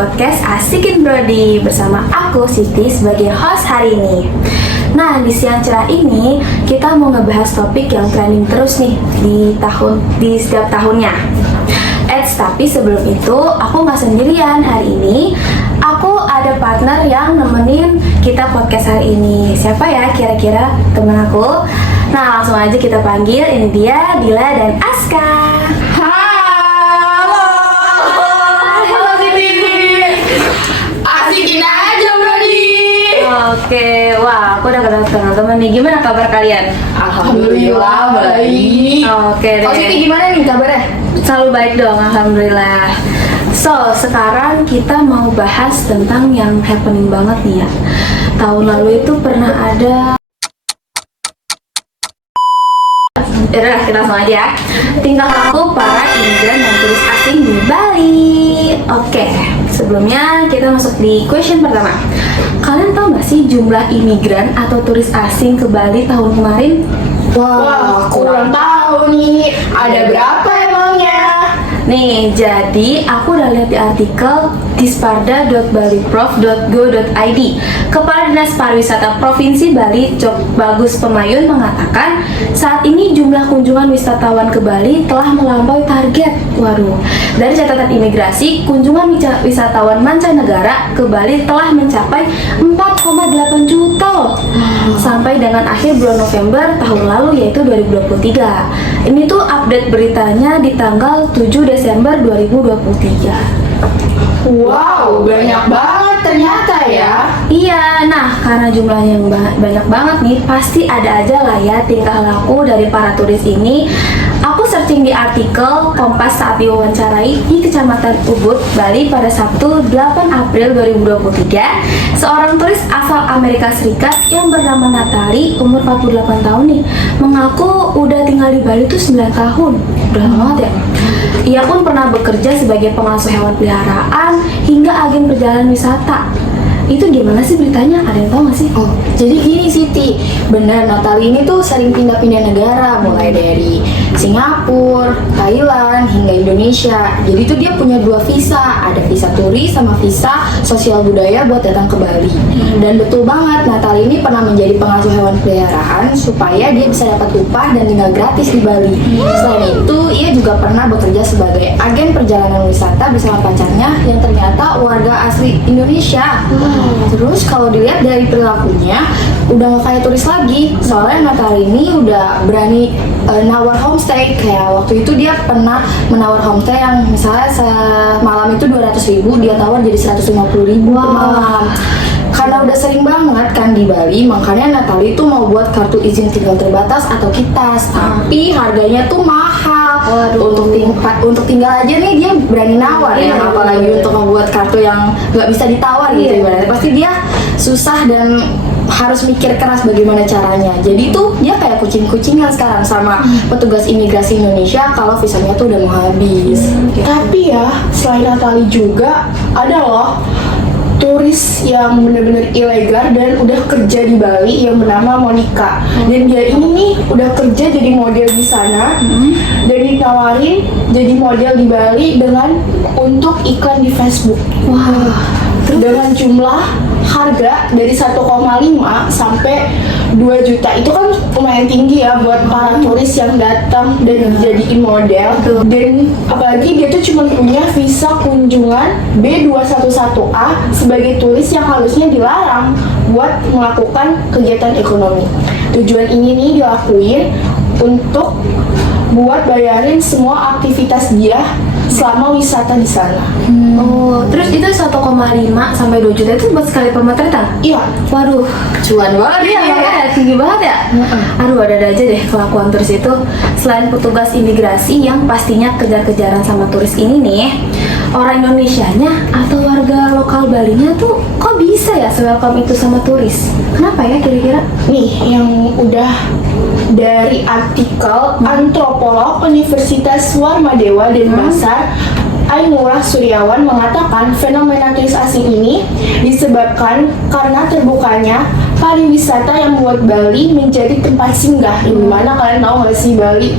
podcast Asikin Brodi bersama aku Siti sebagai host hari ini. Nah, di siang cerah ini kita mau ngebahas topik yang trending terus nih di setiap tahunnya. Tapi sebelum itu aku nggak sendirian hari ini. Aku ada partner yang nemenin kita podcast hari ini. Siapa ya kira-kira temen aku? Nah, langsung aja kita panggil. Ini dia Dila dan Aska. Oke, wah aku udah kenal teman-teman nih. Gimana kabar kalian? Alhamdulillah baik. Oke deh. Oh Siti gimana nih kabarnya? Selalu baik dong, alhamdulillah. So, sekarang kita mau bahas tentang yang happening banget nih ya. Tahun lalu itu pernah ada. Udah, kita langsung aja ya. Tingkah laku para imigran dan turis asing di Bali. Oke, sebelumnya kita masuk di question pertama. Kalian tahu nggak sih jumlah imigran atau turis asing ke Bali tahun kemarin? Wah, kurang tahu nih. Ada berapa emangnya? Nih, jadi aku udah lihat di artikel disparda.baliprof.go.id. Kepala Dinas Pariwisata Provinsi Bali, Cok Bagus Pemayun mengatakan saat ini jumlah kunjungan wisatawan ke Bali telah melampaui target. Waduh, dari catatan imigrasi, kunjungan wisatawan mancanegara ke Bali telah mencapai 4,8 juta loh. Sampai dengan akhir bulan November tahun lalu, yaitu 2023. Ini tuh update beritanya di tanggal 7 Desember 2023. Wow, banyak banget ternyata ya. Iya, nah karena jumlahnya yang banyak banget nih, pasti ada aja lah ya tingkah laku dari para turis ini. Aku searching di artikel Kompas saat diwawancarai di Kecamatan Ubud, Bali pada Sabtu 8 April 2023. Seorang turis asal Amerika Serikat yang bernama Natali, umur 48 tahun nih, mengaku udah tinggal di Bali tuh 9 tahun. Udah lama banget ya. Ia pun pernah bekerja sebagai pengasuh hewan peliharaan hingga agen perjalanan wisata. Itu gimana sih beritanya? Ada yang tahu nggak sih? Oh, jadi gini Siti, benar Natali ini tuh sering pindah-pindah negara, mulai dari Singapura, Thailand, hingga Indonesia. Jadi tuh dia punya 2 visa, ada visa turis sama visa sosial budaya buat datang ke Bali. Dan betul banget, Natali ini pernah menjadi pengasuh hewan peliharaan supaya dia bisa dapat upah dan tinggal gratis di Bali. Selain itu, ia juga pernah bekerja sebagai agen perjalanan wisata bersama pacarnya yang ternyata warga asli Indonesia. Terus kalau dilihat dari perilakunya udah gak kayak turis lagi, soalnya Natali ini udah berani nawar homestay. Kayak waktu itu dia pernah menawar homestay yang misalnya semalam itu 200.000, dia tawar jadi 150.000 per malam. Karena udah sering banget kan di Bali, makanya Natali itu mau buat kartu izin tinggal terbatas atau KITAS, tapi harganya tuh mahal. Untuk tinggal aja nih dia berani nawar ya, apalagi untuk membuat kartu yang nggak bisa ditawar gitu. Ibaratnya pasti dia susah dan harus mikir keras bagaimana caranya. Jadi tuh dia kayak kucing-kucingan sekarang sama petugas imigrasi Indonesia kalau visanya tuh udah mau habis. Tapi ya, selain Natali juga ada loh turis yang benar-benar ilegal dan udah kerja di Bali yang bernama Monica. Dan dia ini nih udah kerja jadi model di sana dan ditawarin jadi model di Bali untuk iklan di Facebook. Wah. Dengan jumlah harga dari 1,5 sampai 2 juta. Itu kan lumayan tinggi ya buat para turis yang datang dan dijadiin model. Dan apalagi dia tuh cuma punya visa kunjungan B211A sebagai turis yang harusnya dilarang buat melakukan kegiatan ekonomi. Tujuan ini nih dilakuin untuk buat bayarin semua aktivitas dia selama wisata di sana. Oh, terus itu 1,5 sampai 2 juta itu buat sekali pemotretan? Iya. Waduh, Cuan banget iya ya. makanya tinggi banget ya. Aduh, ada aja deh kelakuan turis itu. Selain petugas imigrasi yang pastinya kejar-kejaran sama turis ini nih, orang Indonesianya atau warga lokal Balinya tuh kok bisa ya se-welcome itu sama turis? Kenapa ya kira-kira? Nih yang udah dari artikel antropolog Universitas Warmadewa Denpasar, Ainurah Suryawan mengatakan fenomena turis asing ini disebabkan karena terbukanya pariwisata yang membuat Bali menjadi tempat singgah. Di mana kalian tahu nggak sih Bali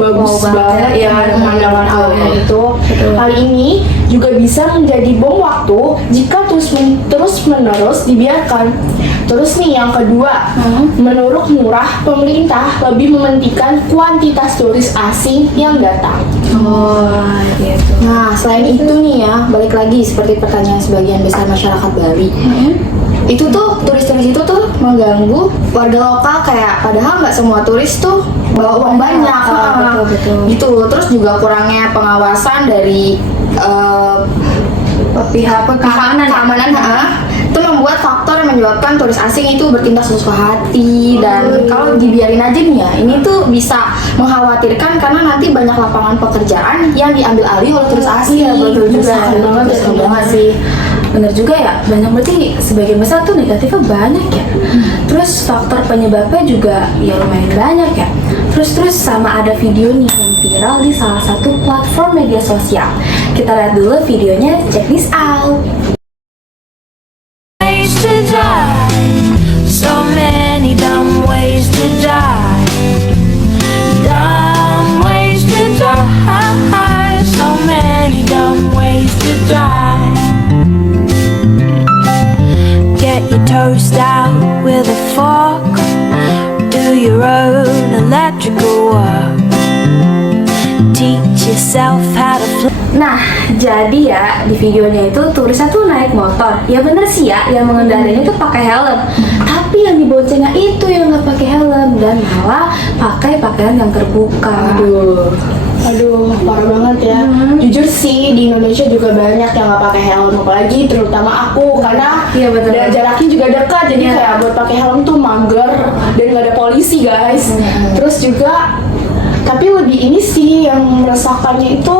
bagus Wow banget banget ya, ya pemandangan betul. alamnya itu. Betul. Hal ini juga bisa menjadi bom waktu jika terus menerus dibiarkan. Terus nih yang kedua, menurut Murah, pemerintah lebih mementingkan kuantitas turis asing yang datang. Oh, gitu. Nah, selain itu nih ya, balik lagi seperti pertanyaan sebagian besar masyarakat Bali. Itu tuh, turis-turis itu tuh mengganggu warga lokal kayak padahal nggak semua turis tuh bawa uang banyak. Betul. Gitu. Terus juga kurangnya pengawasan dari Pihak keamanan. itu membuat faktor yang menyebabkan turis asing itu bertindak sesuka hati dan kalau dibiarin aja nih ya ini tuh bisa mengkhawatirkan karena nanti banyak lapangan pekerjaan yang diambil alih oleh turis asing. Iya, betul juga. Betul banget sih. Bener juga ya, banyak berarti sebagian besar tuh negatifnya banyak ya. Terus faktor penyebabnya juga ya lumayan banyak ya. Terus sama ada video nih yang viral di salah satu platform media sosial. Kita lihat dulu videonya, check this out. Ways to die, so many dumb ways to die, dumb ways to die, so many dumb ways to die. Get your toast out with a fork, do your own electrical work, teach yourself how to fly. Nah, jadi ya di videonya itu turisnya tuh naik motor. Ya bener sih ya, yang mengendarinya tuh pakai helm. Tapi yang diboncengnya itu yang nggak pakai helm dan malah pakai pakaian yang terbuka. Aduh, parah banget ya. Jujur sih di Indonesia juga banyak yang nggak pakai helm, apalagi terutama aku karena Iya, betul. dan jaraknya juga dekat, jadi Iya. kayak buat pakai helm tuh mager dan nggak ada polisi guys. Terus juga, tapi lebih ini sih yang meresahkannya itu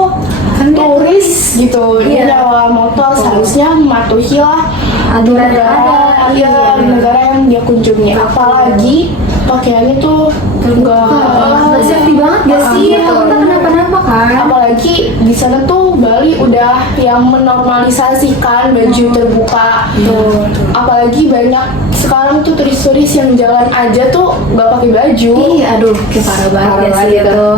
turis gitu. Dia Iya. nyawa motor seharusnya mematuhilah Aturan yang negara, ada. iya, di negara yang dia kunjungi. Apalagi pakaiannya tuh enggak Nggak safety banget gak sih? Iya. Kita kenapa-napa kan? apalagi di sana tuh Bali udah yang menormalisasikan baju terbuka. Apalagi banyak sekarang tuh turis-turis yang jalan aja tuh nggak pakai baju. Iya, aduh, kayak parah banget Parah ya sih banget itu.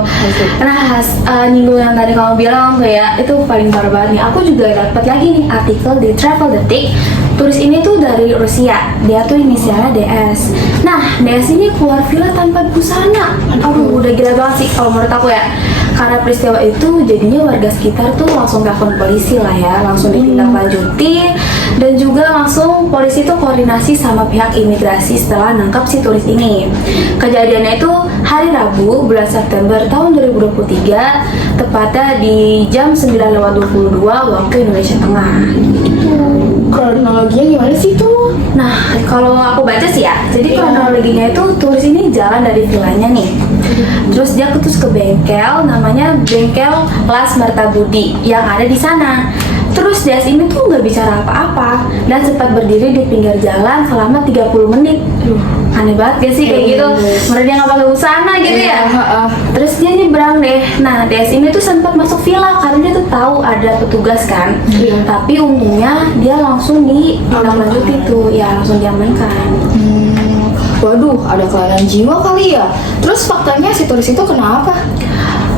Nah, nyinggung yang tadi kamu bilang tuh ya, itu paling parah banget nih. Aku juga dapat lagi nih artikel di Travel Detik. Turis ini tuh dari Rusia, dia tuh inisialnya DS. Nah, DS ini keluar villa tanpa busana. Aduh, udah gila banget sih kalau menurut aku ya. Karena peristiwa itu jadinya warga sekitar tuh langsung telepon polisi lah ya, langsung ditindaklanjuti dan juga langsung polisi tuh koordinasi sama pihak imigrasi setelah nangkap si turis ini. Kejadiannya itu hari Rabu bulan September tahun 2023, tepatnya di jam 9:22 waktu Indonesia Tengah. Kronologinya gimana sih tuh? Nah, kalau aku baca sih ya, jadi kronologinya itu turis ini jalan dari villanya nih. Terus dia terus ke bengkel, namanya bengkel Las Martabudi yang ada di sana. Terus DS ini tuh nggak bicara apa-apa dan sempat berdiri di pinggir jalan selama 30 menit. Aneh banget gak sih kayak gitu? Menurut dia nggak pakai busana gitu ya. Terus dia nyebrang deh. Nah, DS ini tuh sempat masuk villa karena dia tuh tahu ada petugas kan. Tapi untungnya dia langsung ditindaklanjuti tuh, ya langsung diamankan. Waduh, ada kelainan jiwa kali ya. Terus faktanya si turis itu kenapa?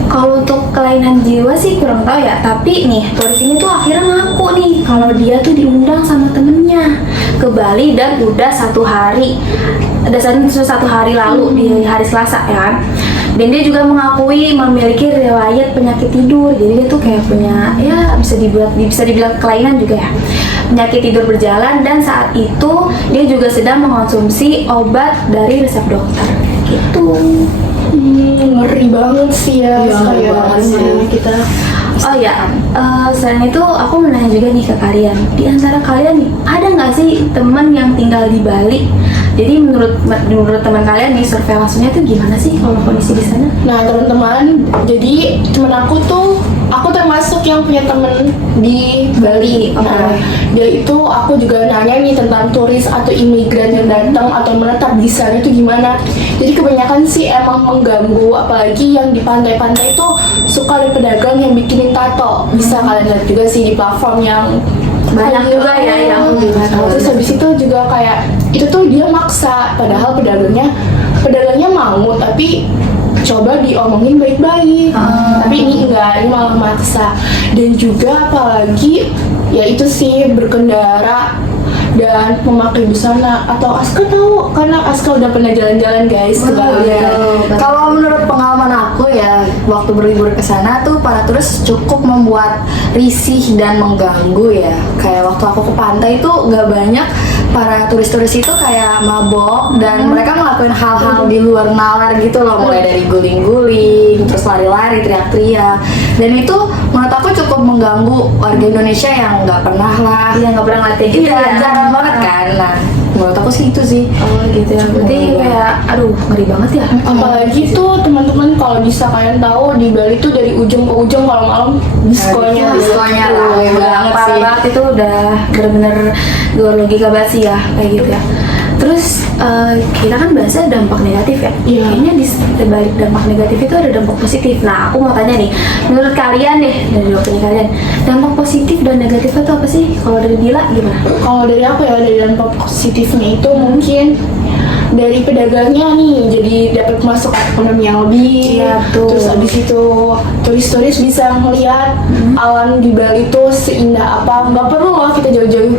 Kalau untuk kelainan jiwa sih kurang tahu ya, tapi nih turis ini tuh akhirnya ngaku nih kalau dia tuh diundang sama temennya ke Bali dan udah 1 hari, satu hari lalu di hari Selasa ya kan. Dan dia juga mengakui memiliki riwayat penyakit tidur, jadi dia tuh kayak punya ya bisa dibilang kelainan juga ya, penyakit tidur berjalan dan saat itu dia juga sedang mengonsumsi obat dari resep dokter gitu. Ngeri banget sih ya, Iya, ngeri banget sih. kita. Oh ya, selain itu aku mau nanya juga nih ke kalian. Di antara kalian nih, ada nggak sih teman yang tinggal di Bali? Jadi menurut teman kalian nih, survei langsungnya tuh gimana sih kalau kondisi di sana? Nah teman-teman, jadi temen aku termasuk yang punya temen di Bali. Nah, dia itu aku juga nanya nih tentang turis atau imigran yang datang atau menetap di sana itu gimana. Jadi kebanyakan sih emang mengganggu, apalagi yang di pantai-pantai itu suka ada pedagang yang bikinin tato. Bisa kalian lihat juga sih di platform yang Banyak juga ya yang bilang. Terus habis itu juga kayak itu tuh dia maksa, padahal pedagangnya mau, tapi coba diomongin baik-baik. Tapi ini enggak, ini malah maksa. Dan juga apalagi ya itu sih berkendara dan memakai busana. Atau Aska tahu karena Aska udah pernah jalan-jalan guys ke Bali. Kalau menurut pengalaman aku ya, waktu berlibur ke sana tuh para turis cukup membuat risih dan mengganggu ya. Kayak waktu aku ke pantai itu nggak banyak para turis-turis itu kayak mabok dan mereka ngelakuin hal-hal di luar nalar gitu loh, mulai dari guling-guling, terus lari-lari, teriak-teriak. Dan itu menurut aku cukup mengganggu warga Indonesia yang nggak pernah lah. Iya, nggak pernah ngelatih gitu Iya, ya. jarang banget kan. Nah, menurut aku sih itu sih. Oh gitu ya, berarti kayak aduh ngeri banget ya. Apalagi tuh teman-teman kalau bisa kalian tahu di Bali tuh dari ujung ke ujung kalau malam diskonya. Diskonya rame banget Parah sih. banget, itu udah bener-bener luar logika banget sih ya kayak gitu ya. Terus kita kan bahasnya dampak negatif ya. Iya. Kayaknya di balik dampak negatif itu ada dampak positif. Nah, aku mau tanya nih, menurut kalian deh, dari opini kalian, dampak positif dan negatif itu apa sih? Kalau dari Dila gimana? Kalau dari aku ya, dari dampak positifnya itu mungkin dari pedagangnya nih jadi dapat masuk ekonomi yang lebih. Iya, betul. Terus abis itu turis-turis bisa melihat alam di Bali itu seindah apa. Nggak perlu loh kita jauh-jauh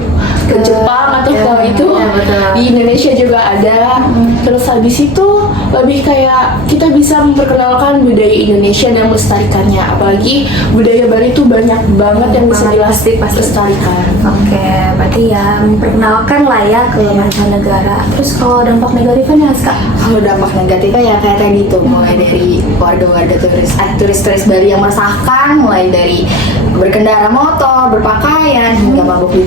ke Jepang atau ke itu. Iya, betul. Di Indonesia juga ada. Terus habis itu lebih kayak kita bisa memperkenalkan budaya Indonesia dan melestarikannya. Apalagi budaya Bali itu banyak banget yang bisa Pasti. dilestarikan. Oke, berarti ya memperkenalkan lah ya ke mancanegara. Terus kalau dampak negatifnya Kak? Kalau dampak negatifnya ya kayak tadi tuh, mulai dari warga-warga turis-turis Bali yang meresahkan, mulai dari berkendara motor, berpakaian, hingga mabuk di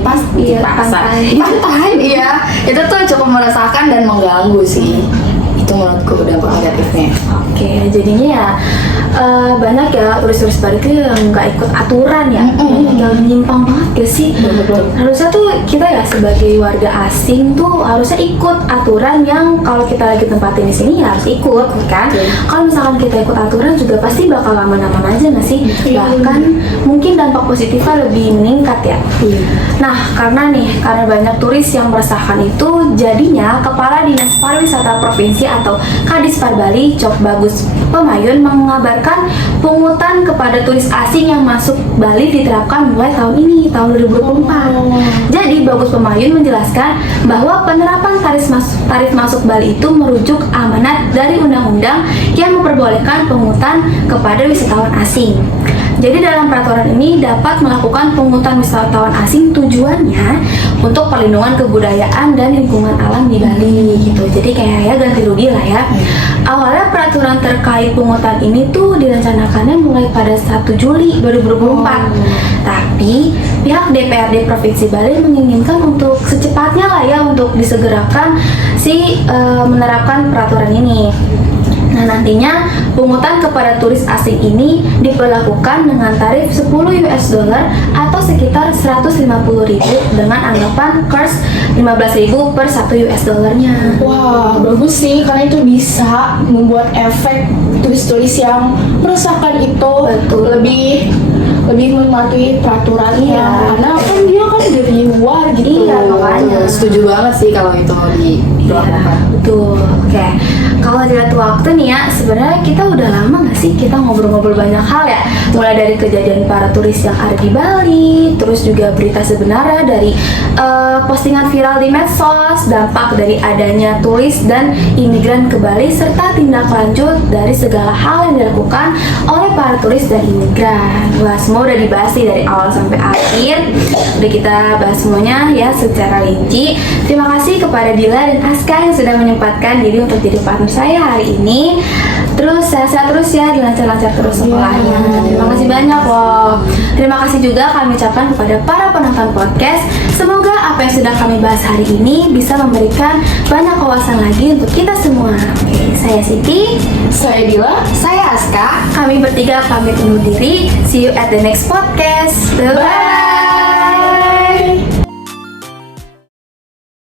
pasar, pantai. di pantai, iya. Itu tuh cukup meresahkan dan mengganggu sih. Itu menurutku dampak negatifnya. Oke, jadinya ya banyak ya turis-turis Bali itu yang nggak ikut aturan ya, yang menyimpang banget gak sih? Harusnya tuh kita ya sebagai warga asing tuh harusnya ikut aturan yang kalau kita lagi tempatin di sini ya harus ikut kan? Kalau misalkan kita ikut aturan juga pasti bakal aman-aman aja nggak sih? Bahkan mungkin dampak positifnya lebih meningkat ya. Nah, karena banyak turis yang meresahkan itu, jadinya Kepala Dinas Pariwisata Provinsi atau Kadispar Bali, Cok Bagus Pemayun mengabarkan pungutan kepada turis asing yang masuk Bali diterapkan mulai tahun ini, tahun 2024. Jadi Bagus Pemayun menjelaskan bahwa penerapan tarif masuk Bali itu merujuk amanat dari undang-undang yang memperbolehkan pungutan kepada wisatawan asing. Jadi dalam peraturan ini dapat melakukan pungutan wisatawan asing tujuannya untuk perlindungan kebudayaan dan lingkungan alam di Bali gitu. Jadi kayak ya ganti rugi lah ya. Awalnya peraturan terkait pungutan ini tuh direncanakannya mulai pada 1 Juli 2024. Tapi pihak DPRD Provinsi Bali menginginkan untuk secepatnya lah ya untuk disegerakan menerapkan peraturan ini. Nah, nantinya pungutan kepada turis asing ini diberlakukan dengan tarif 10 US dollar atau sekitar 150.000 dengan anggapan kurs 15.000 per 1 US dollarnya. Wah, bagus sih karena itu bisa membuat efek turis-turis yang meresahkan itu lebih mematuhi peraturannya. Iya. Karena kan dia kan dari luar gitu. Iya, makanya. Setuju banget sih kalau itu dilakukan. Betul. Oke. Kalau dilihat waktu nih ya, sebenarnya kita udah lama nggak sih kita ngobrol-ngobrol banyak hal ya, mulai dari kejadian para turis yang ada di Bali, terus juga berita sebenarnya dari postingan viral di medsos, dampak dari adanya turis dan imigran ke Bali, serta tindak lanjut dari segala hal yang dilakukan oleh para turis dan imigran. Wah, semua udah dibahas nih dari awal sampai akhir, udah kita bahas semuanya ya secara rinci. Terima kasih kepada Dila dan Aska yang sudah menyempatkan diri untuk jadi partner saya hari ini. Terus sehat-sehat terus ya, lancar-lancar terus sekolahnya. Terima kasih banyak loh. Terima kasih juga kami ucapkan kepada para penonton podcast. Semoga apa yang sudah kami bahas hari ini bisa memberikan banyak wawasan lagi untuk kita semua. Oke, saya Siti, Saya Dila. Saya Aska. kami bertiga pamit undur diri. See you at the next podcast. Bye.